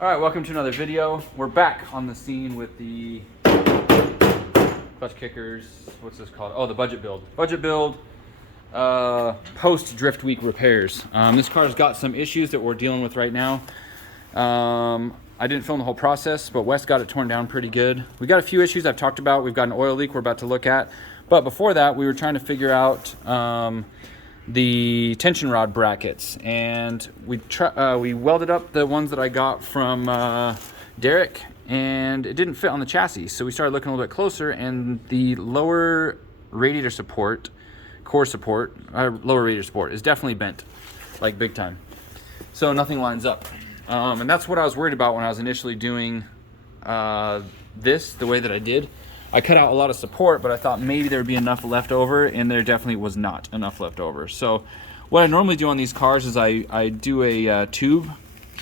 All right, welcome to another video. We're back on the scene with the clutch kickers. What's this called? Oh, the budget build. Budget build post drift week repairs. This car's got some issues that we're dealing with right now. I didn't film the whole process, but Wes got it torn down pretty good. We got a few issues I've talked about. We've got an oil leak we're about to look at. But before that, we were trying to figure out the tension rod brackets, and we welded up the ones that I got from Derek, and it didn't fit on the chassis. So we started looking a little bit closer, and the lower radiator support, lower radiator support is definitely bent, like big time. So nothing lines up. And that's what I was worried about when I was initially doing this the way that I did. I cut out a lot of support, but I thought maybe there would be enough left over, and there definitely was not enough left over. So what I normally do on these cars is I do a tube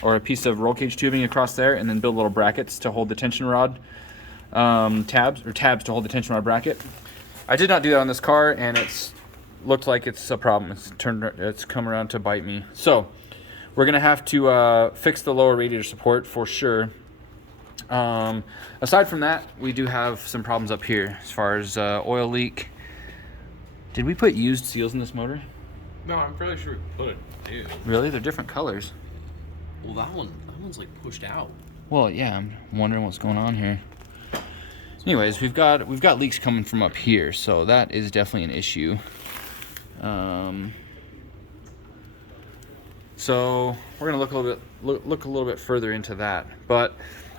or a piece of roll cage tubing across there, and then build little brackets to hold the tension rod tabs to hold the tension rod bracket. I did not do that on this car, and it's looked like it's a problem. It's come around to bite me. So we're gonna have to fix the lower radiator support for sure. Aside from that, we do have some problems up here as far as oil leak. Did we put used seals in this motor? No, I'm fairly sure we put it new. Really? They're different colors. Well, that one's like pushed out. Well, yeah, I'm wondering what's going on here. Anyways, we've got leaks coming from up here, so that is definitely an issue. So we're gonna look a little bit further into that. But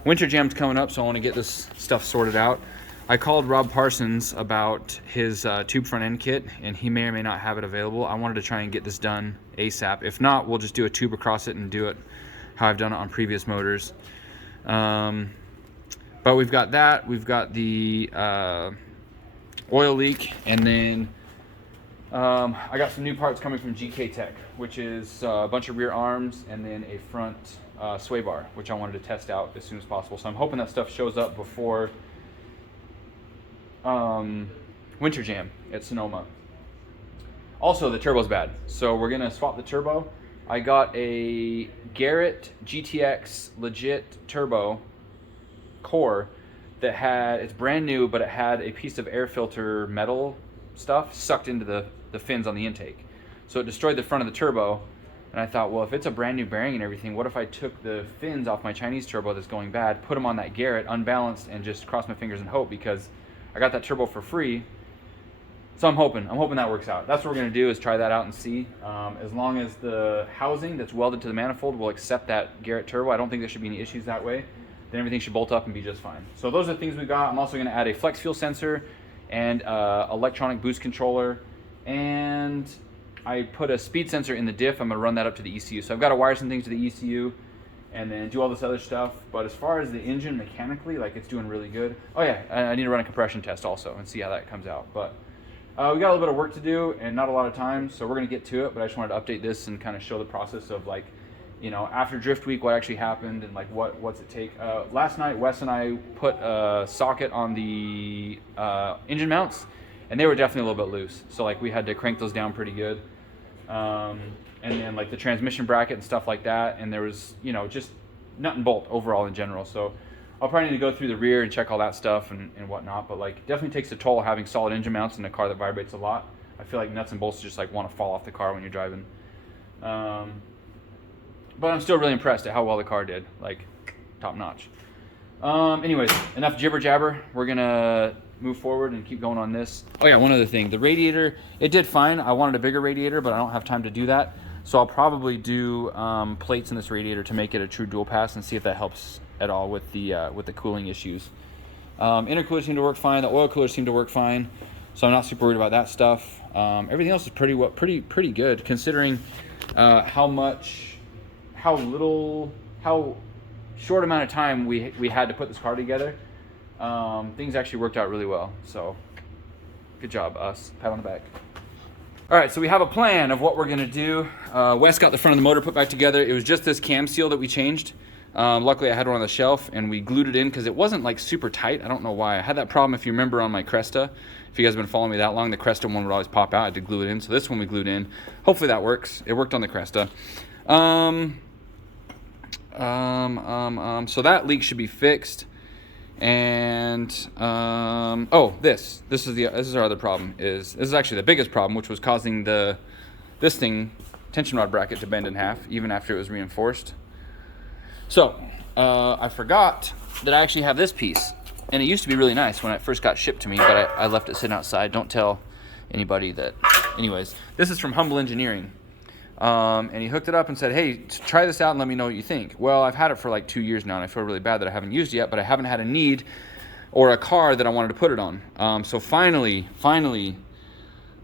Winter Jam's coming up, so I want to get this stuff sorted out. I called Rob Parsons about his tube front end kit, and he may or may not have it available. I wanted to try and get this done ASAP. If not, we'll just do a tube across it and do it how I've done it on previous motors. But we've got that. We've got the oil leak, and then I got some new parts coming from GK Tech, which is a bunch of rear arms and then a front sway bar, which I wanted to test out as soon as possible. So I'm hoping that stuff shows up before Winter Jam at Sonoma. Also, the turbo's bad, so we're gonna swap the turbo. I got a Garrett GTX legit turbo core that it's brand new, but it had a piece of air filter metal stuff sucked into the fins on the intake. So it destroyed the front of the turbo. And I thought, well, if it's a brand new bearing and everything, what if I took the fins off my Chinese turbo that's going bad, put them on that Garrett unbalanced, and just cross my fingers and hope, because I got that turbo for free. So I'm hoping that works out. That's what we're gonna do, is try that out and see. As long as the housing that's welded to the manifold will accept that Garrett turbo, I don't think there should be any issues that way. Then everything should bolt up and be just fine. So those are the things we got. I'm also gonna add a flex fuel sensor and electronic boost controller, and I put a speed sensor in the diff. I'm gonna run that up to the ECU. So I've got to wire some things to the ECU and then do all this other stuff. But as far as the engine mechanically, like, it's doing really good. Oh yeah, I need to run a compression test also and see how that comes out. But we got a little bit of work to do and not a lot of time, so we're gonna get to it. But I just wanted to update this and kind of show the process of, like, you know, after drift week, what actually happened and like what's it take. Last night, Wes and I put a socket on the engine mounts, and they were definitely a little bit loose. So like we had to crank those down pretty good. And then like the transmission bracket and stuff like that. And there was, you know, just nut and bolt overall in general. So I'll probably need to go through the rear and check all that stuff and whatnot. But like, definitely takes a toll having solid engine mounts in a car that vibrates a lot. I feel like nuts and bolts just like want to fall off the car when you're driving. But I'm still really impressed at how well the car did, like top notch. Anyways, enough jibber jabber. We're gonna move forward and keep going on this. Oh yeah, one other thing, the radiator, it did fine. I wanted a bigger radiator, but I don't have time to do that. So I'll probably do plates in this radiator to make it a true dual pass and see if that helps at all with the cooling issues. Intercooler seemed to work fine. The oil cooler seemed to work fine. So I'm not super worried about that stuff. Everything else is pretty good considering how short amount of time we had to put this car together. Things actually worked out really well, so good job, us. Pat on the back. All right, so we have a plan of what we're gonna do. Wes got the front of the motor put back together. It was just this cam seal that we changed. Luckily I had one on the shelf and we glued it in because it wasn't like super tight. I don't know why. I had that problem, if you remember, on my Cresta. If you guys have been following me that long, the Cresta one would always pop out. I had to glue it in, so this one we glued in. Hopefully that works. It worked on the Cresta. So that leak should be fixed. And this is our other problem. This is actually the biggest problem, which was causing this tension rod bracket to bend in half even after it was reinforced. So I forgot that I actually have this piece, and it used to be really nice when it first got shipped to me, but I left it sitting outside. Don't tell anybody that. Anyways, this is from Humble Engineering. And he hooked it up and said, hey, try this out and let me know what you think. Well, I've had it for like 2 years now, and I feel really bad that I haven't used it yet, but I haven't had a need or a car that I wanted to put it on. So finally,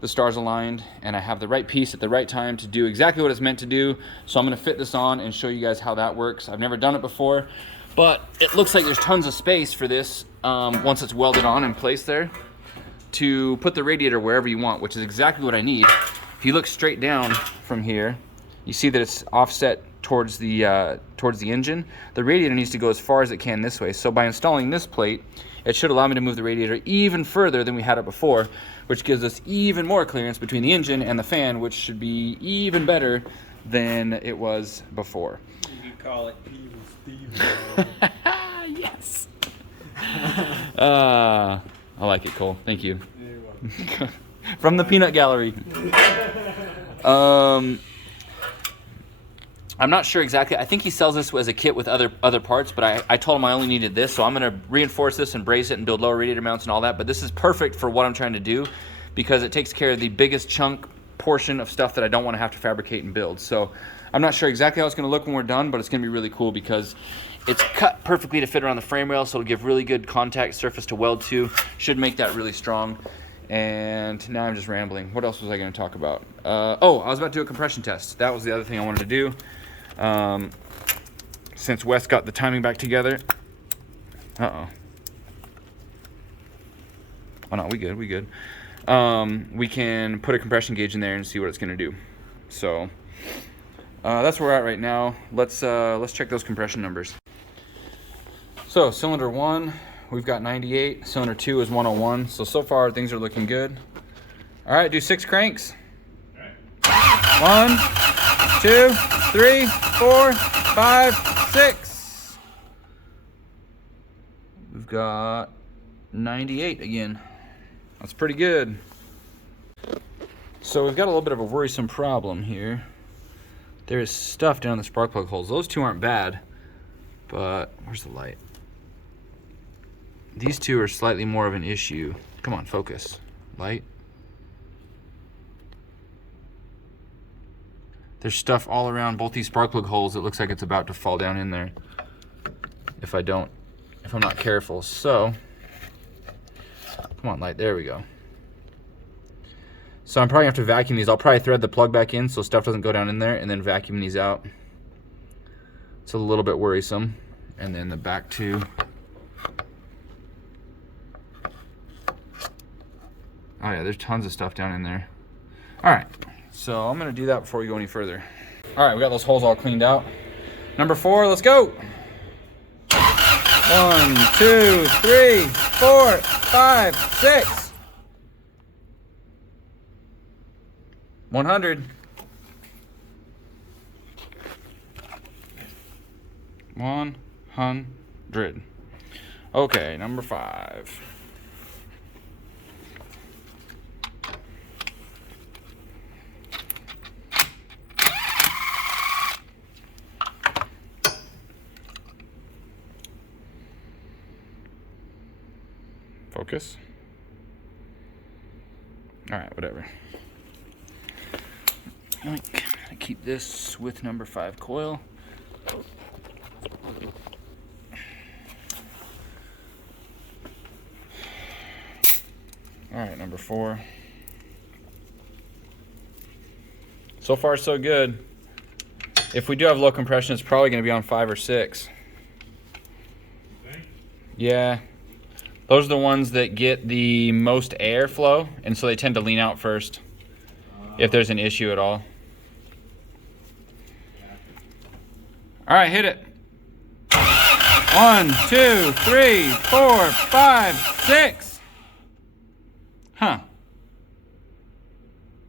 the stars aligned, and I have the right piece at the right time to do exactly what it's meant to do. So I'm gonna fit this on and show you guys how that works. I've never done it before, but it looks like there's tons of space for this once it's welded on in place there to put the radiator wherever you want, which is exactly what I need. If you look straight down from here, you see that it's offset towards the engine. The radiator needs to go as far as it can this way. So by installing this plate, it should allow me to move the radiator even further than we had it before, which gives us even more clearance between the engine and the fan, which should be even better than it was before. You could call it Evil Steven. Yes. I like it, Cole. Thank you. You're welcome. From the peanut gallery. I'm not sure exactly. I think he sells this as a kit with other parts, but I told him I only needed this, so I'm going to reinforce this and brace it and build lower radiator mounts and all that. But this is perfect for what I'm trying to do because it takes care of the biggest chunk portion of stuff that I don't want to have to fabricate and build. So I'm not sure exactly how it's going to look when we're done, but it's going to be really cool because it's cut perfectly to fit around the frame rail, so it'll give really good contact surface to weld to. Should make that really strong. And now I'm just rambling. What else was I going to talk about? I was about to do a compression test. That was the other thing I wanted to do. Since Wes got the timing back together. Oh no, we good. We can put a compression gauge in there and see what it's going to do. So that's where we're at right now. Let's check those compression numbers. So cylinder 1, we've got 98. Cylinder 2 is 101. So far things are looking good. All right, do 6 cranks. 1, 2, 3, 4, 5, 6. We've got 98 again. That's pretty good. So we've got a little bit of a worrisome problem here. There is stuff down the spark plug holes. Those two aren't bad, but where's the light? These two are slightly more of an issue. Come on, focus. Light. There's stuff all around both these spark plug holes. It looks like it's about to fall down in there if I'm not careful. So, come on, light. There we go. So I'm probably gonna have to vacuum these. I'll probably thread the plug back in so stuff doesn't go down in there, and then vacuum these out. It's a little bit worrisome. And then the back two. Oh yeah, there's tons of stuff down in there. All right, so I'm gonna do that before we go any further. All right, we got those holes all cleaned out. Number 4, let's go. 1, 2, 3, 4, 5, 6. 100. 100. Okay, number 5. Focus. All right, whatever. I keep this with number 5 coil. All right, number 4. So far, so good. If we do have low compression, it's probably going to be on 5 or 6. Yeah. Those are the ones that get the most airflow, and so they tend to lean out first if there's an issue at all. All right, hit it. 1, 2, 3, 4, 5, 6. Huh.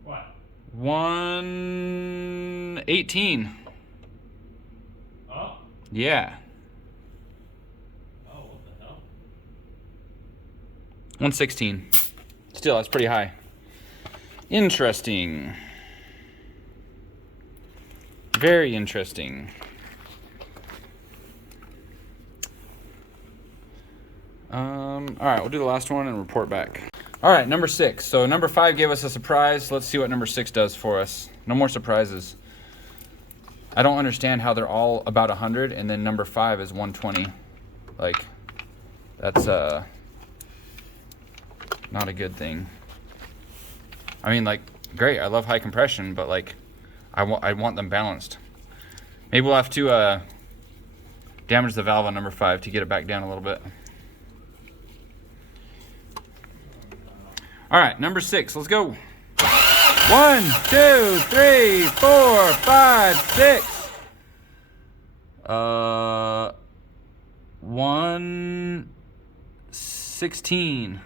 What? 118. Oh. Yeah. Oh, what the hell? 116. Still, that's pretty high. Interesting. Very interesting. All right, we'll do the last one and report back. All right, number 6. So number 5 gave us a surprise. Let's see what number 6 does for us. No more surprises. I don't understand how they're all about 100 and then number 5 is 120. Like, that's not a good thing. I mean, like, great, I love high compression, but like, I want them balanced. Maybe we'll have to damage the valve on number 5 to get it back down a little bit. All right, number 6, let's go. 1, 2, 3, 4, 5, 6. 116.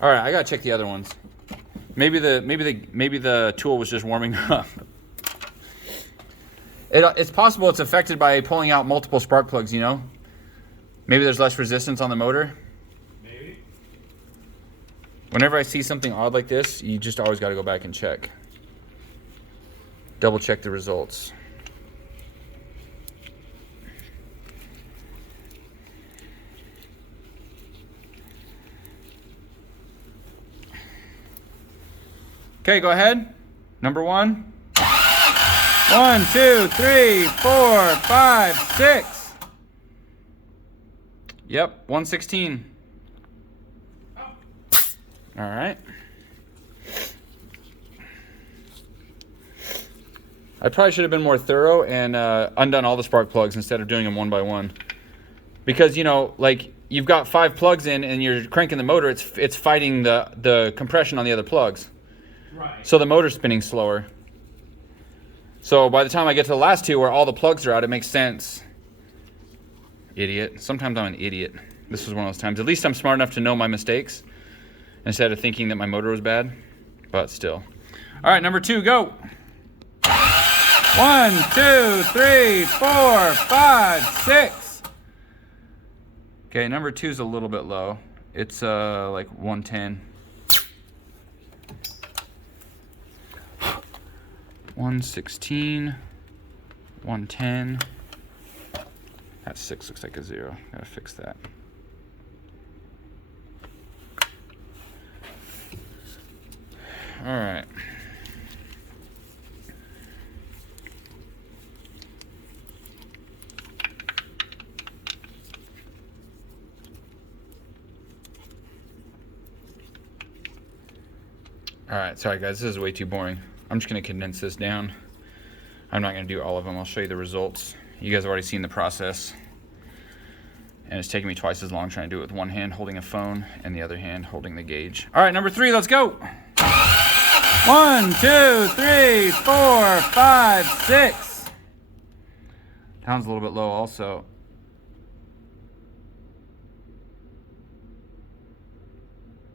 All right, I gotta check the other ones. Maybe the tool was just warming up. It's possible it's affected by pulling out multiple spark plugs, you know? Maybe there's less resistance on the motor. Maybe. Whenever I see something odd like this, you just always got to go back and check. Double check the results. Okay, go ahead. Number 1. 1, 2, 3, 4, 5, 6. Yep, 116. All right. I probably should have been more thorough and undone all the spark plugs instead of doing them one by one. Because, you know, like, you've got 5 plugs in and you're cranking the motor, it's fighting the compression on the other plugs. Right. So the motor's spinning slower. So by the time I get to the last 2 where all the plugs are out, it makes sense. Idiot. Sometimes I'm an idiot. This was one of those times. At least I'm smart enough to know my mistakes instead of thinking that my motor was bad. But still. All right, number 2, go. 1, 2, 3, 4, 5, 6. Okay, number 2 is a little bit low. It's like 110. 116, 110. That 6 looks like a 0. Gotta fix that. All right. All right, sorry guys, this is way too boring. I'm just gonna condense this down. I'm not gonna do all of them. I'll show you the results. You guys have already seen the process. And it's taking me twice as long trying to do it with one hand holding a phone and the other hand holding the gauge. All right, number 3, let's go. 1, 2, 3, 4, 5, 6. Sounds a little bit low also.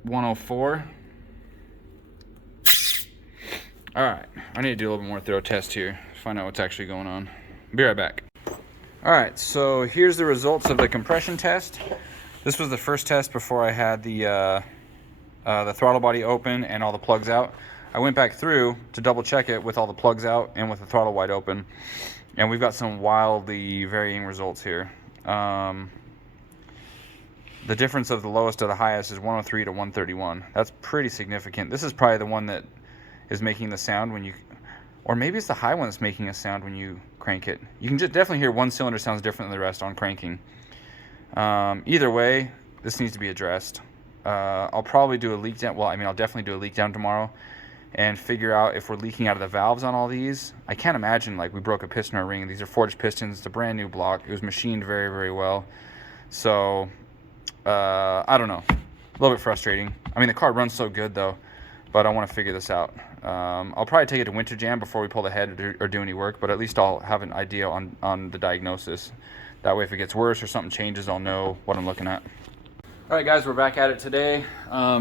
$104. All right, I need to do a little bit more thorough test here, find out what's actually going on. Be right back. All right, so here's the results of the compression test. This was the first test before I had the throttle body open and all the plugs out. I went back through to double check it with all the plugs out and with the throttle wide open. And we've got some wildly varying results here. The difference of the lowest to the highest is 103 to 131. That's pretty significant. This is probably the one that is making the sound when you, or maybe it's the high one that's making a sound when you crank it. You can just definitely hear one cylinder sounds different than the rest on cranking. Either way, this needs to be addressed. I'll probably do a leak down. Well, I mean, I'll definitely do a leak down tomorrow and figure out if we're leaking out of the valves on all these. I can't imagine like we broke a piston or ring. These are forged pistons. It's a brand new block. It was machined very, very well. So I don't know. A little bit frustrating. I mean, the car runs so good though, but I want to figure this out. I'll probably take it to Winter Jam before we pull the head or do any work, but at least I'll have an idea on the diagnosis. That way if it gets worse or something changes, I'll know what I'm looking at. All right guys, we're back at it today.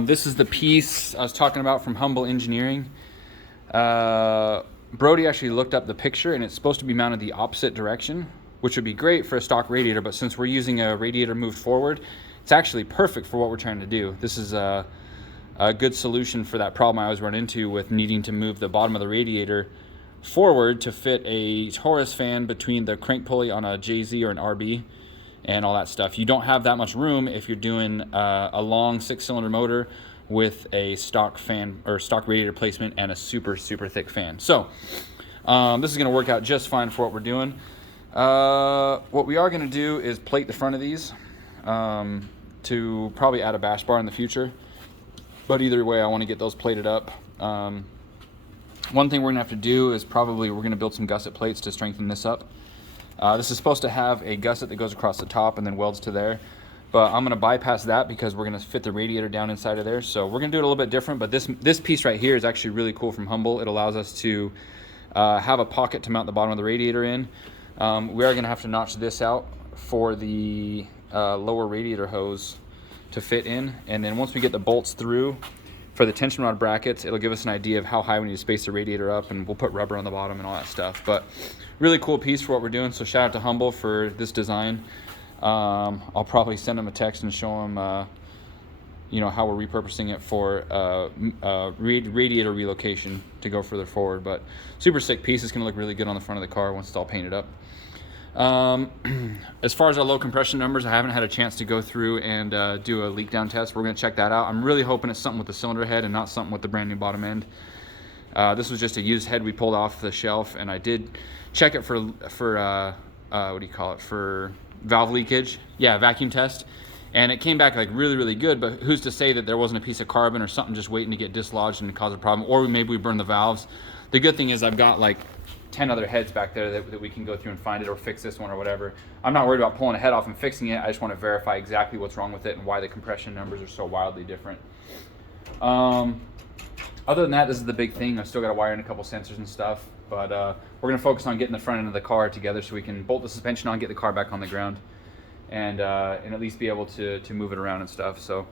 This is the piece I was talking about from Humble Engineering. Brody actually looked up the picture and it's supposed to be mounted the opposite direction, which would be great for a stock radiator, but since we're using a radiator moved forward, it's actually perfect for what we're trying to do. This is a good solution for that problem I always run into with needing to move the bottom of the radiator forward to fit a Taurus fan between the crank pulley on a JZ or an RB and all that stuff. You don't have that much room if you're doing a long 6-cylinder motor with a stock fan or stock radiator placement and a super thick fan. So this is going to work out just fine for what we're doing. What we are going to do is plate the front of these to probably add a bash bar in the future, but either way I want to get those plated up. One thing we're gonna have to do is probably we're gonna build some gusset plates to strengthen this up. This is supposed to have a gusset that goes across the top and then welds to there, but I'm gonna bypass that because we're gonna fit the radiator down inside of there. So we're gonna do it a little bit different, but this piece right here is actually really cool from Humble. It allows us to have a pocket to mount the bottom of the radiator in. We are gonna have to notch this out for the lower radiator hose to fit in, and then once we get the bolts through for the tension rod brackets, it'll give us an idea of how high we need to space the radiator up, and we'll put rubber on the bottom and all that stuff. But really cool piece for what we're doing, so shout out to Humble for this design. I'll probably send them a text and show them you know, how we're repurposing it for radiator relocation to go further forward. But super sick piece. It's gonna look really good on the front of the car once it's all painted up. As far as our low compression numbers, I haven't had a chance to go through and do a leak down test. We're going to check that out. I'm really hoping it's something with the cylinder head and not something with the brand new bottom end. This was just a used head we pulled off the shelf, and I did check it for what do you call it, for valve leakage. Yeah, vacuum test. And it came back like really good, but who's to say that there wasn't a piece of carbon or something just waiting to get dislodged and cause a problem, or maybe we burned the valves. The good thing is I've got like 10 other heads back there that we can go through and find it or fix this one or whatever. I'm not worried about pulling a head off and fixing it. I just want to verify exactly what's wrong with it and why the compression numbers are so wildly different. Other than that, this is the big thing. I've still got to wire in a couple sensors and stuff, but we're going to focus on getting the front end of the car together so we can bolt the suspension on, get the car back on the ground, and at least be able to move it around and stuff. So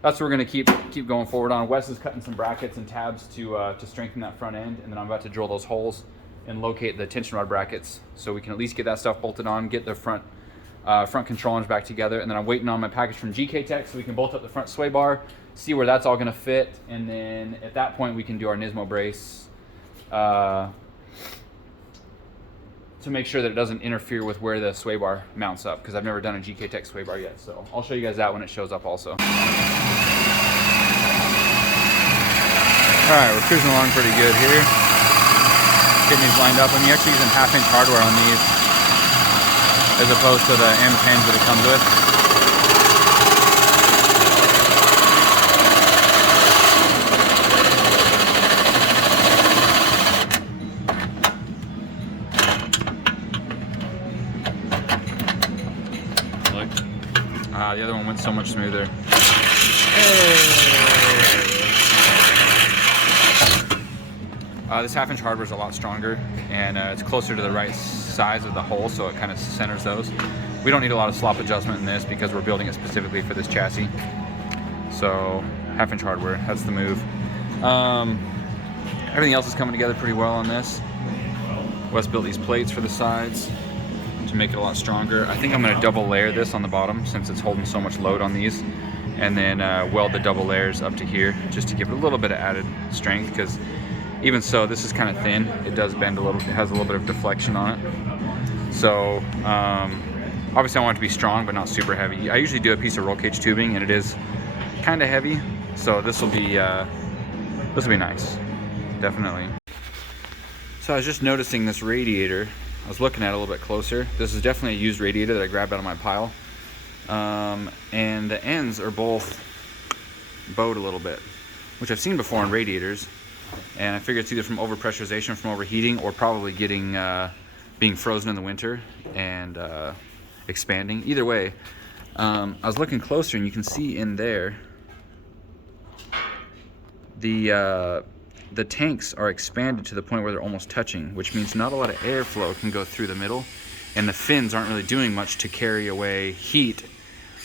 that's what we're going to keep going forward on. Wes is cutting some brackets and tabs to strengthen that front end, and then I'm about to drill those holes and locate the tension rod brackets so we can at least get that stuff bolted on, get the front control arms back together, and then I'm waiting on my package from GK Tech so we can bolt up the front sway bar, see where that's all going to fit, and then at that point we can do our Nismo brace to make sure that it doesn't interfere with where the sway bar mounts up, because I've never done a GK Tech sway bar yet, so I'll show you guys that when it shows up also. All right, we're cruising along pretty good here. Getting these lined up. I'm actually using 1/2-inch hardware on these as opposed to the M10s that it comes with. Look. The other one went so much smoother. Hey. This 1/2-inch hardware is a lot stronger, and it's closer to the right size of the hole, so it kind of centers those. We don't need a lot of slop adjustment in this because we're building it specifically for this chassis. So 1/2-inch hardware, that's the move. Everything else is coming together pretty well on this. Wes built these plates for the sides to make it a lot stronger. I think I'm going to double layer this on the bottom since it's holding so much load on these, and then weld the double layers up to here just to give it a little bit of added strength, because even so, this is kind of thin. It does bend a little, it has a little bit of deflection on it. So obviously I want it to be strong but not super heavy. I usually do a piece of roll cage tubing and it is kind of heavy, so this will be nice, definitely. So I was just noticing this radiator. I was looking at it a little bit closer. This is definitely a used radiator that I grabbed out of my pile, and the ends are both bowed a little bit, which I've seen before in radiators. And I figure it's either from overpressurization from overheating, or probably getting being frozen in the winter and expanding. Either way, I was looking closer and you can see in there the tanks are expanded to the point where they're almost touching, which means not a lot of airflow can go through the middle, and the fins aren't really doing much to carry away heat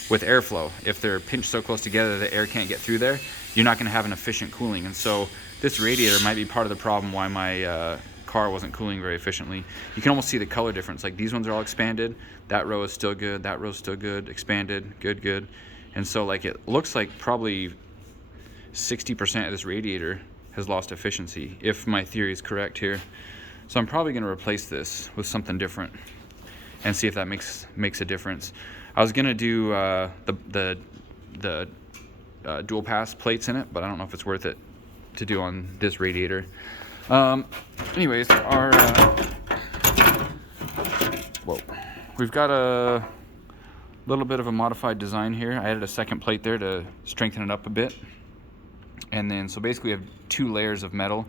with airflow. If they're pinched so close together that air can't get through there, you're not going to have an efficient cooling. And so this radiator might be part of the problem why my car wasn't cooling very efficiently. You can almost see the color difference. Like these ones are all expanded. That row is still good. That row is still good. Expanded, good. And so like it looks like probably 60% of this radiator has lost efficiency, if my theory is correct here. So I'm probably going to replace this with something different and see if that makes a difference. I was going to do the dual pass plates in it, but I don't know if it's worth it to do on this radiator. Anyways, we've got a little bit of a modified design here. I added a second plate there to strengthen it up a bit. And then, so basically we have 2 layers of metal.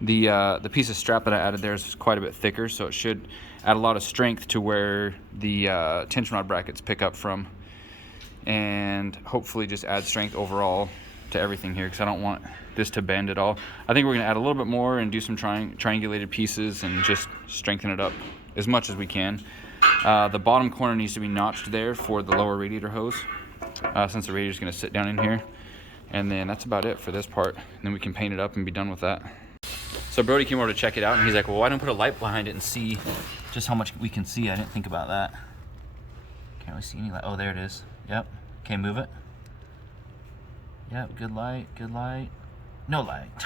The piece of strap that I added there is quite a bit thicker, so it should add a lot of strength to where the tension rod brackets pick up from, and hopefully just add strength overall to everything here, because I don't want this to bend at all. I think we're going to add a little bit more and do some triangulated pieces and just strengthen it up as much as we can. The bottom corner needs to be notched there for the lower radiator hose, since the radiator is going to sit down in here. And then that's about it for this part. And then we can paint it up and be done with that. So Brody came over to check it out, and he's like, well, why don't put a light behind it and see just how much we can see? I didn't think about that. Can't really see any light. Oh, there it is. Yep. Okay, move it. Yep, good light. No light.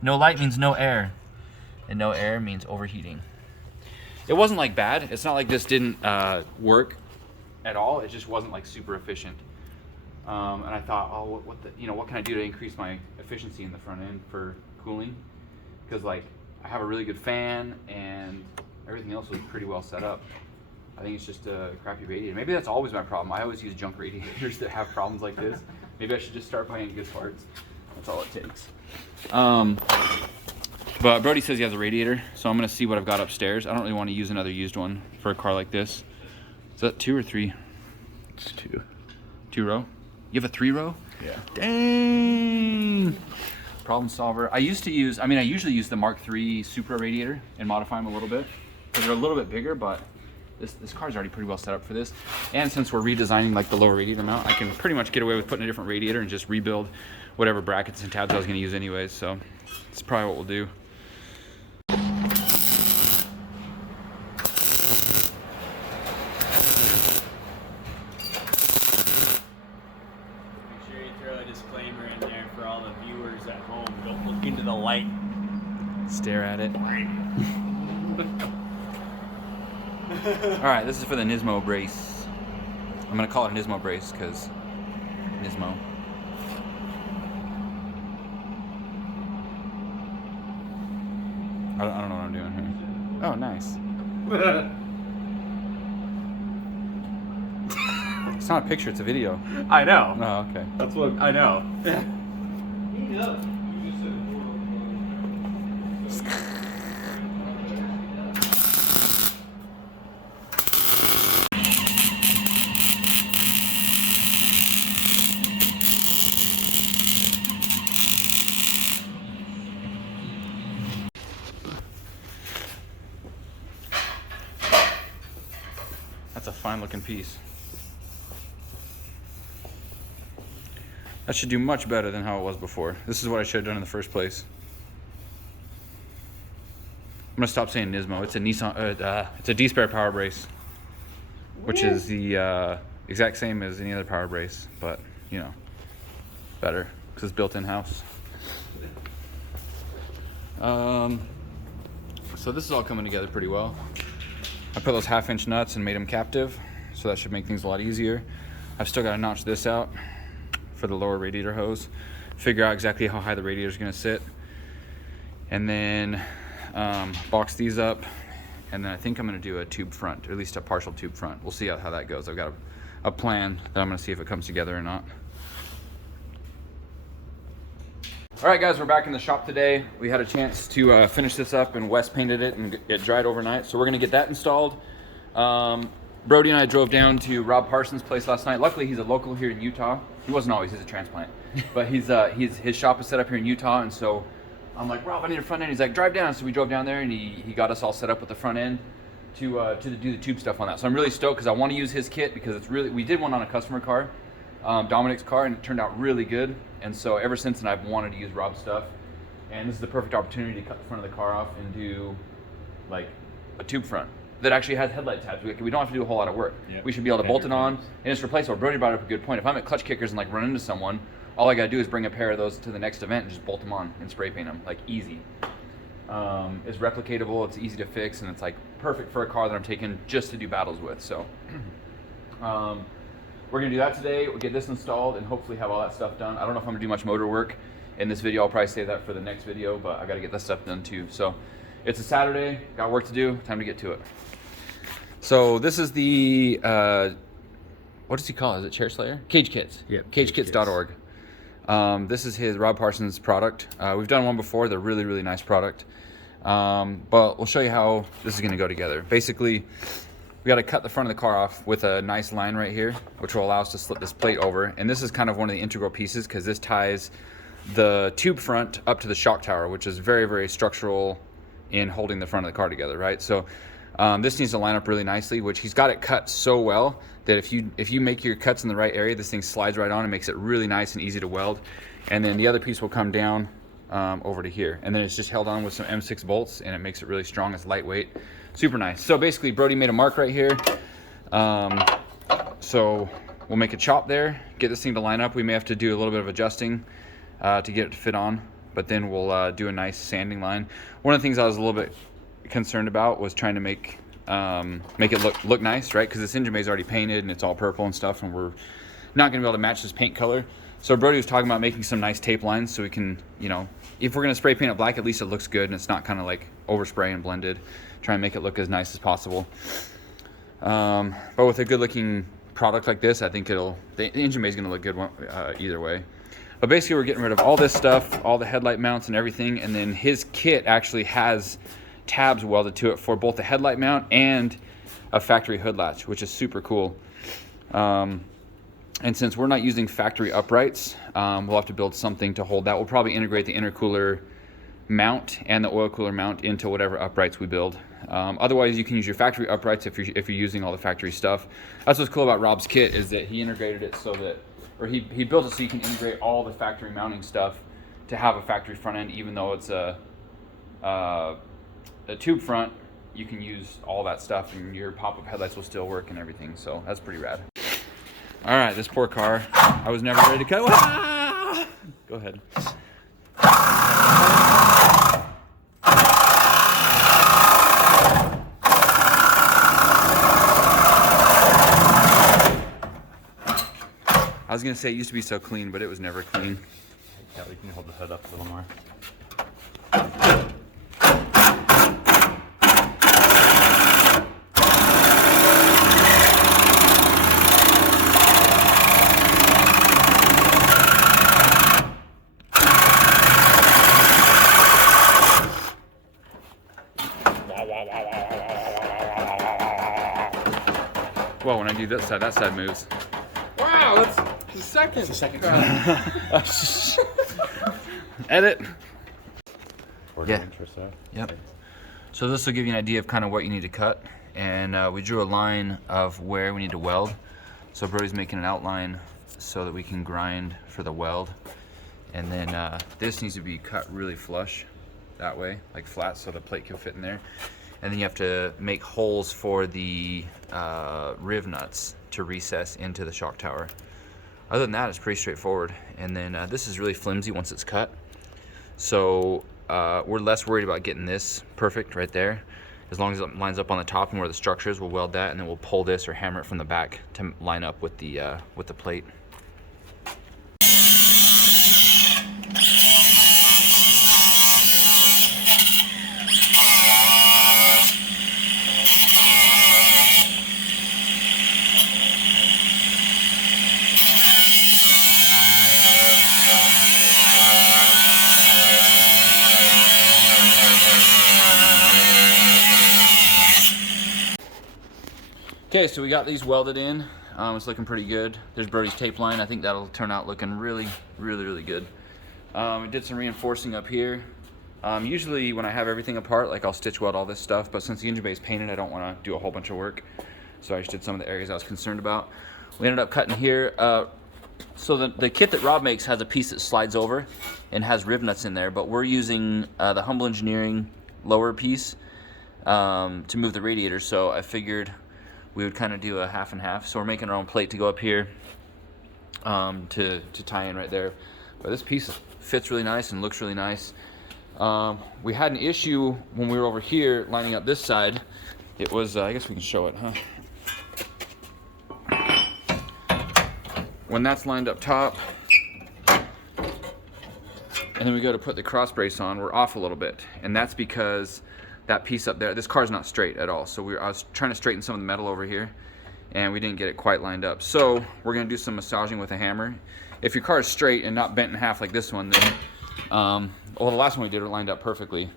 No light means no air. And no air means overheating. It wasn't like bad. It's not like this didn't work at all. It just wasn't like super efficient. And I thought, oh, what can I do to increase my efficiency in the front end for cooling? Because like I have a really good fan and everything else was pretty well set up. I think it's just a crappy radiator. Maybe that's always my problem. I always use junk radiators that have problems like this. Maybe I should just start buying good parts. That's all it takes. But Brody says he has a radiator, so I'm gonna see what I've got upstairs. I don't really want to use another used one for a car like this. Is that 2 or 3? It's 2. 2 row? You have a 3 row? Yeah. Dang! Problem solver. I usually use the Mark III Supra radiator and modify them a little bit, because they're a little bit bigger, but this car's already pretty well set up for this. And since we're redesigning like the lower radiator mount, I can pretty much get away with putting a different radiator and just rebuild whatever brackets and tabs I was going to use anyways. So that's probably what we'll do. Into the light. Stare at it. Alright, this is for the Nismo brace. I'm going to call it a Nismo brace because Nismo. I don't know what I'm doing here. Oh, nice. It's not a picture, it's a video. I know. Oh, okay. That's what I know. That's a fine looking piece. That should do much better than how it was before. This is what I should have done in the first place. I'm gonna stop saying Nismo. It's a Nissan. It's a D-Spare power brace, which is the exact same as any other power brace, but you know, better because it's built in-house. So this is all coming together pretty well. I put those 1/2-inch nuts and made them captive, so that should make things a lot easier. I've still got to notch this out for the lower radiator hose, figure out exactly how high the radiator is going to sit, and then box these up, and then I think I'm going to do a tube front, or at least a partial tube front. We'll see how that goes. I've got a plan that I'm going to see if it comes together or not. All right, guys, we're back in the shop today. We had a chance to finish this up, and Wes painted it, and it dried overnight, so we're going to get that installed. Brody and I drove down to Rob Parsons' place last night. Luckily, he's a local here in Utah. He wasn't always, he's a transplant, but his shop is set up here in Utah, and so I'm like, Rob, I need a front end. He's like, drive down. So we drove down there, and he got us all set up with the front end to do the tube stuff on that. So I'm really stoked because I want to use his kit, because it's really, we did one on a customer car, Dominic's car, and it turned out really good. And so ever since then, I've wanted to use Rob's stuff. And this is the perfect opportunity to cut the front of the car off and do like a tube front that actually has headlight tabs. We don't have to do a whole lot of work. Yep. We should be able to bolt it on, and it's replaceable. Brody brought up a good point. If I'm at Clutch Kickers and like run into someone, all I gotta do is bring a pair of those to the next event and just bolt them on and spray paint them, like easy. It's replicatable, it's easy to fix, and it's like perfect for a car that I'm taking just to do battles with. So we're gonna do that today. We'll get this installed and hopefully have all that stuff done. I don't know if I'm gonna do much motor work in this video. I'll probably save that for the next video, but I gotta get that stuff done too. So it's a Saturday, got work to do, time to get to it. So this is the, what does he call it? Is it Chair Slayer? Cage Kits. Yep. CageKits.org. This is his Rob Parsons product. We've done one before. They're really, really nice product. But we'll show you how this is gonna go together. Basically, we gotta cut the front of the car off with a nice line right here, which will allow us to slip this plate over. And this is kind of one of the integral pieces because this ties the tube front up to the shock tower, which is very, very structural in holding the front of the car together, right? So this needs to line up really nicely, which he's got it cut so well that if you make your cuts in the right area, this thing slides right on and makes it really nice and easy to weld. And then the other piece will come down over to here. And then it's just held on with some M6 bolts and it makes it really strong. It's lightweight, super nice. So basically Brody made a mark right here. So we'll make a chop there, get this thing to line up. We may have to do a little bit of adjusting to get it to fit on, but then we'll do a nice sanding line. One of the things I was a little bit concerned about was trying to make it look nice, right? Because this engine bay is already painted and it's all purple and stuff, and we're not gonna be able to match this paint color. So Brody was talking about making some nice tape lines so we can, you know, if we're gonna spray paint it black, at least it looks good and it's not kind of like overspray and blended. Try and make it look as nice as possible. But with a good looking product like this, I think the engine bay is gonna look good either way. But basically we're getting rid of all this stuff, all the headlight mounts and everything, and then his kit actually has tabs welded to it for both the headlight mount and a factory hood latch, which is super cool. And since we're not using factory uprights, we'll have to build something to hold that. We'll probably integrate the intercooler mount and the oil cooler mount into whatever uprights we build. Otherwise, you can use your factory uprights if you're using all the factory stuff. That's what's cool about Rob's kit, is that he integrated it so that, or he built it so you can integrate all the factory mounting stuff to have a factory front end, even though it's a tube front. You can use all that stuff and your pop-up headlights will still work and everything, so that's pretty rad. All right, this poor car, I was never ready to cut. Ah! Go ahead. I was gonna say it used to be so clean, but it was never clean. Yeah, we can hold the hood up a little more. Well, when I do this side, that side moves. Wow, that's the second. It's the second Edit. Yeah. Yep. So this will give you an idea of kind of what you need to cut, and we drew a line of where we need to weld. So Brody's making an outline so that we can grind for the weld, and then this needs to be cut really flush that way, like flat, so the plate can fit in there. And then you have to make holes for the riv nuts to recess into the shock tower. Other than that, it's pretty straightforward. And then this is really flimsy once it's cut. So we're less worried about getting this perfect right there. As long as it lines up on the top and where the structure is, we'll weld that, and then we'll pull this or hammer it from the back to line up with the plate. Okay, so we got these welded in. It's looking pretty good. There's Brody's tape line. I think that'll turn out looking really, really, really good. We did some reinforcing up here. Usually when I have everything apart, like I'll stitch weld all this stuff, but since the engine bay is painted, I don't want to do a whole bunch of work. So I just did some of the areas I was concerned about. We ended up cutting here. So the kit that Rob makes has a piece that slides over and has rib nuts in there, but we're using the Humble Engineering lower piece to move the radiator. So I figured we would kind of do a half and half. So we're making our own plate to go up here to tie in right there. But this piece fits really nice and looks really nice. We had an issue when we were over here lining up this side. It was, I guess we can show it, huh? When that's lined up top, and then we go to put the cross brace on, we're off a little bit. And that's because that piece up there, this car's not straight at all. So I was trying to straighten some of the metal over here, and we didn't get it quite lined up. So we're gonna do some massaging with a hammer. If your car is straight and not bent in half like this one, then, well, the last one we did it lined up perfectly.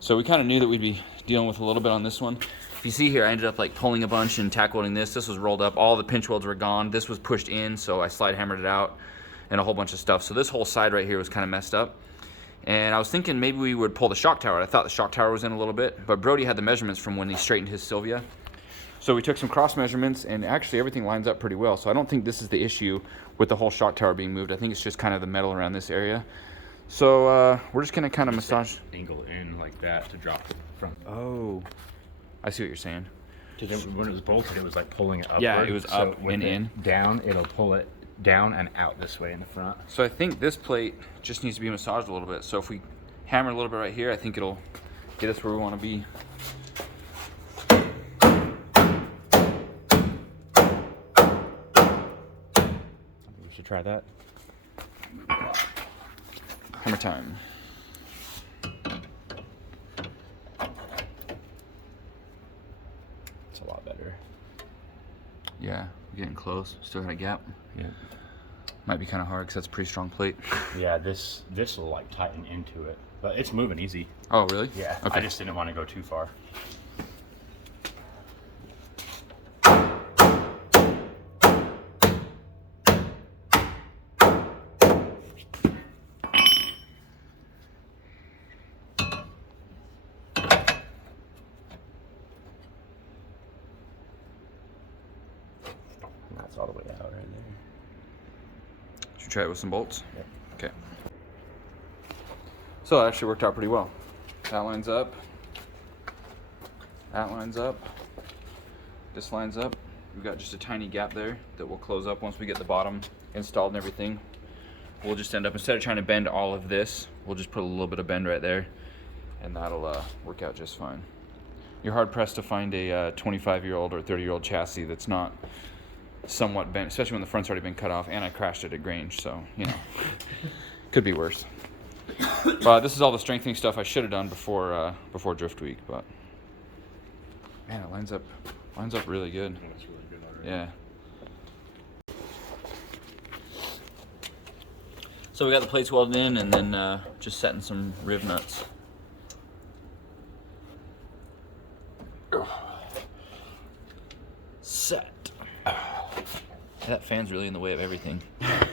So we kind of knew that we'd be dealing with a little bit on this one. If you see here, I ended up like pulling a bunch and tack welding this. This was rolled up, all the pinch welds were gone. This was pushed in, so I slide hammered it out and a whole bunch of stuff. So this whole side right here was kind of messed up. And I was thinking maybe we would pull the shock tower. I thought the shock tower was in a little bit, but Brody had the measurements from when he straightened his Sylvia. So we took some cross measurements, and actually everything lines up pretty well. So I don't think this is the issue with the whole shock tower being moved. I think it's just kind of the metal around this area. So we're just gonna kind of massage. Angle in like that to drop it from. Oh, I see what you're saying. Because when it was bolted, it was like pulling it upward. Yeah, it was up and in. Down, it'll pull it down and out this way in the front. So I think this plate just needs to be massaged a little bit. So if we hammer a little bit right here, I think it'll get us where we want to be. We should try that. Hammer time. It's a lot better. Yeah, we're getting close. Still got a gap. Yeah. Might be kind of hard because that's a pretty strong plate. Yeah, this will like tighten into it, but it's moving easy. Oh, really? Yeah. Okay. I just didn't want to go too far. That's all the way out right there. Should we try it with some bolts? Yep. Okay. So it actually worked out pretty well. That lines up. That lines up. This lines up. We've got just a tiny gap there that will close up once we get the bottom installed and everything. We'll just end up, instead of trying to bend all of this, we'll just put a little bit of bend right there, and that'll work out just fine. You're hard pressed to find a 25-year-old or 30-year-old chassis that's not somewhat bent, especially when the front's already been cut off, and I crashed it at Grange, so, you know, could be worse. But this is all the strengthening stuff I should have done before Drift Week, but man, it lines up really good. That's really good already. Yeah. So we got the plates welded in, and then just setting some rib nuts. Set. That fan's really in the way of everything. I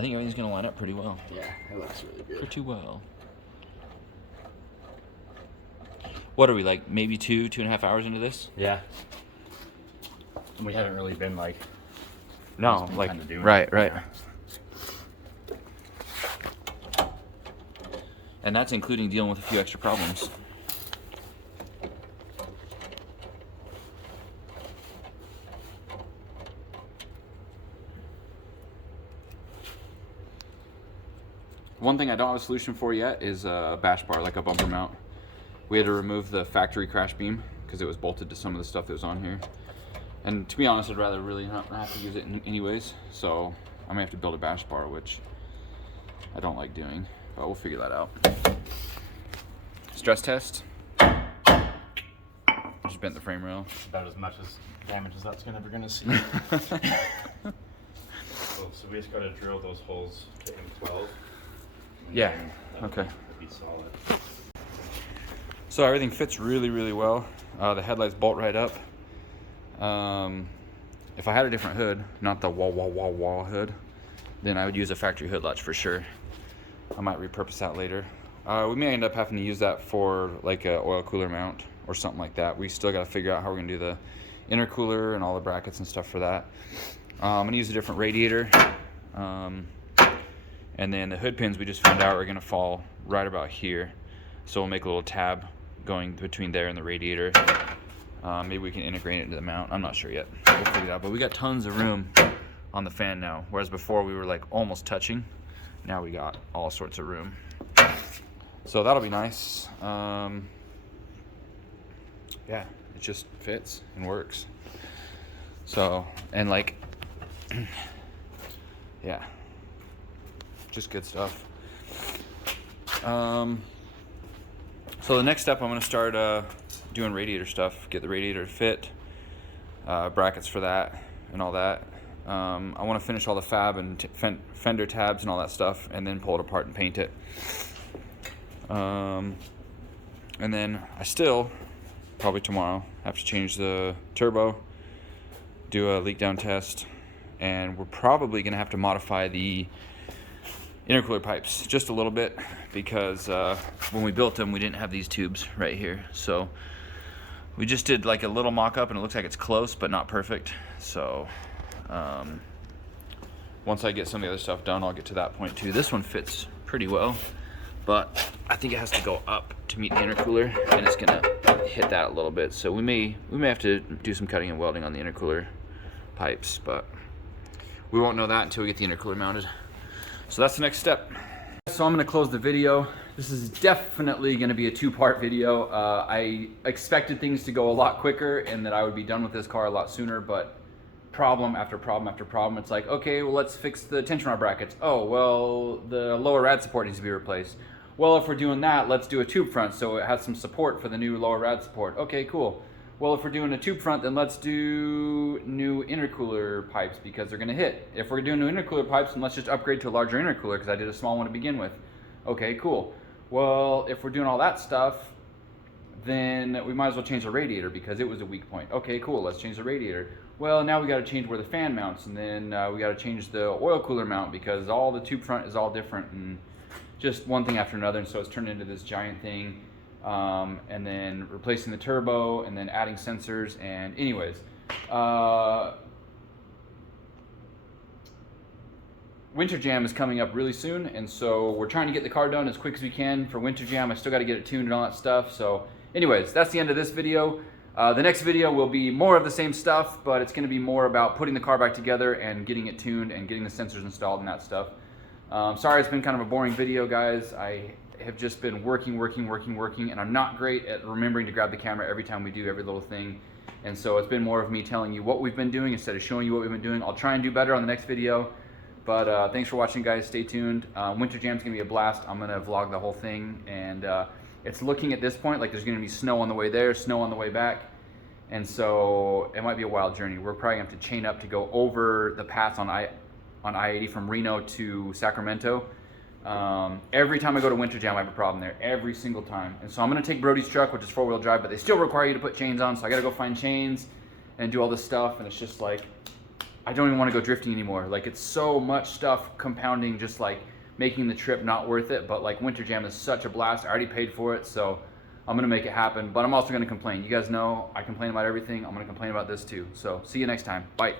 think everything's gonna line up pretty well. Yeah, it looks really good. Pretty well. What are we, like maybe 2.5 hours into this? Yeah. And we haven't really been like. No, just been like kinda doing right. Yeah. And that's including dealing with a few extra problems. One thing I don't have a solution for yet is a bash bar, like a bumper mount. We had to remove the factory crash beam because it was bolted to some of the stuff that was on here. And to be honest, I'd rather really not have to use it anyways. So I may have to build a bash bar, which I don't like doing, but we'll figure that out. Stress test. Just bent the frame rail. About as much as damage as that's ever gonna see. So we just gotta drill those holes to M12. Yeah, okay. Be solid. So everything fits really, really well. The headlights bolt right up. If I had a different hood, not the wall hood, then I would use a factory hood latch for sure. I might repurpose that later. We may end up having to use that for like a oil cooler mount or something like that. We still got to figure out how we're gonna do the intercooler and all the brackets and stuff for that. I'm gonna use a different radiator. And then the hood pins we just found out are gonna fall right about here. So we'll make a little tab going between there and the radiator. Maybe we can integrate it into the mount. I'm not sure yet. We'll figure it out. But we got tons of room on the fan now. Whereas before we were like almost touching. Now we got all sorts of room. So that'll be nice. Yeah, it just fits and works. So, and like, yeah, just good stuff. So the next step, I'm gonna start doing radiator stuff, get the radiator to fit, brackets for that and all that. I want to finish all the fab and fender tabs and all that stuff, and then pull it apart and paint it. And then I still, probably tomorrow, have to change the turbo, do a leak down test, and we're probably going to have to modify the intercooler pipes just a little bit, because when we built them we didn't have these tubes right here. So we just did like a little mock-up and it looks like it's close but not perfect. So once I get some of the other stuff done, I'll get to that point too. This one fits pretty well, but I think it has to go up to meet the intercooler, and it's gonna hit that a little bit. So we may have to do some cutting and welding on the intercooler pipes, but we won't know that until we get the intercooler mounted. So that's the next step. So I'm gonna close the video. This is definitely gonna be a two-part video. I expected things to go a lot quicker and that I would be done with this car a lot sooner, but problem after problem after problem. It's like, okay, well, let's fix the tension rod brackets. Oh, well, the lower rad support needs to be replaced. Well, if we're doing that, let's do a tube front so it has some support for the new lower rad support. Okay, cool. Well, if we're doing a tube front, then let's do new intercooler pipes because they're gonna hit. If we're doing new intercooler pipes, then let's just upgrade to a larger intercooler because I did a small one to begin with. Okay, cool. Well, if we're doing all that stuff, then we might as well change the radiator because it was a weak point. Okay, cool, let's change the radiator. Well, now we gotta change where the fan mounts, and then we gotta change the oil cooler mount because all the tube front is all different, and just one thing after another, and so it's turned into this giant thing. And then replacing the turbo, and then adding sensors, and anyways. Winter Jam is coming up really soon, and so we're trying to get the car done as quick as we can for Winter Jam. I still gotta get it tuned and all that stuff, so anyways, that's the end of this video. The next video will be more of the same stuff, but it's gonna be more about putting the car back together and getting it tuned and getting the sensors installed and that stuff. Sorry it's been kind of a boring video, guys. I have just been working, and I'm not great at remembering to grab the camera every time we do every little thing. And so it's been more of me telling you what we've been doing instead of showing you what we've been doing. I'll try and do better on the next video. But thanks for watching, guys. Stay tuned. Winter Jam's gonna be a blast. I'm gonna vlog the whole thing, and it's looking at this point like there's gonna be snow on the way there, snow on the way back, and so it might be a wild journey. We're probably gonna have to chain up to go over the pass on I-80 from Reno to Sacramento. Every time I go to Winter Jam, I have a problem there, every single time. And so I'm gonna take Brody's truck, which is 4-wheel drive, but they still require you to put chains on, so I gotta go find chains and do all this stuff, and it's just like, I don't even wanna go drifting anymore. Like, it's so much stuff compounding, just like making the trip not worth it, but like Winter Jam is such a blast. I already paid for it, so I'm gonna make it happen, but I'm also gonna complain. You guys know I complain about everything. I'm gonna complain about this too. So see you next time, bye.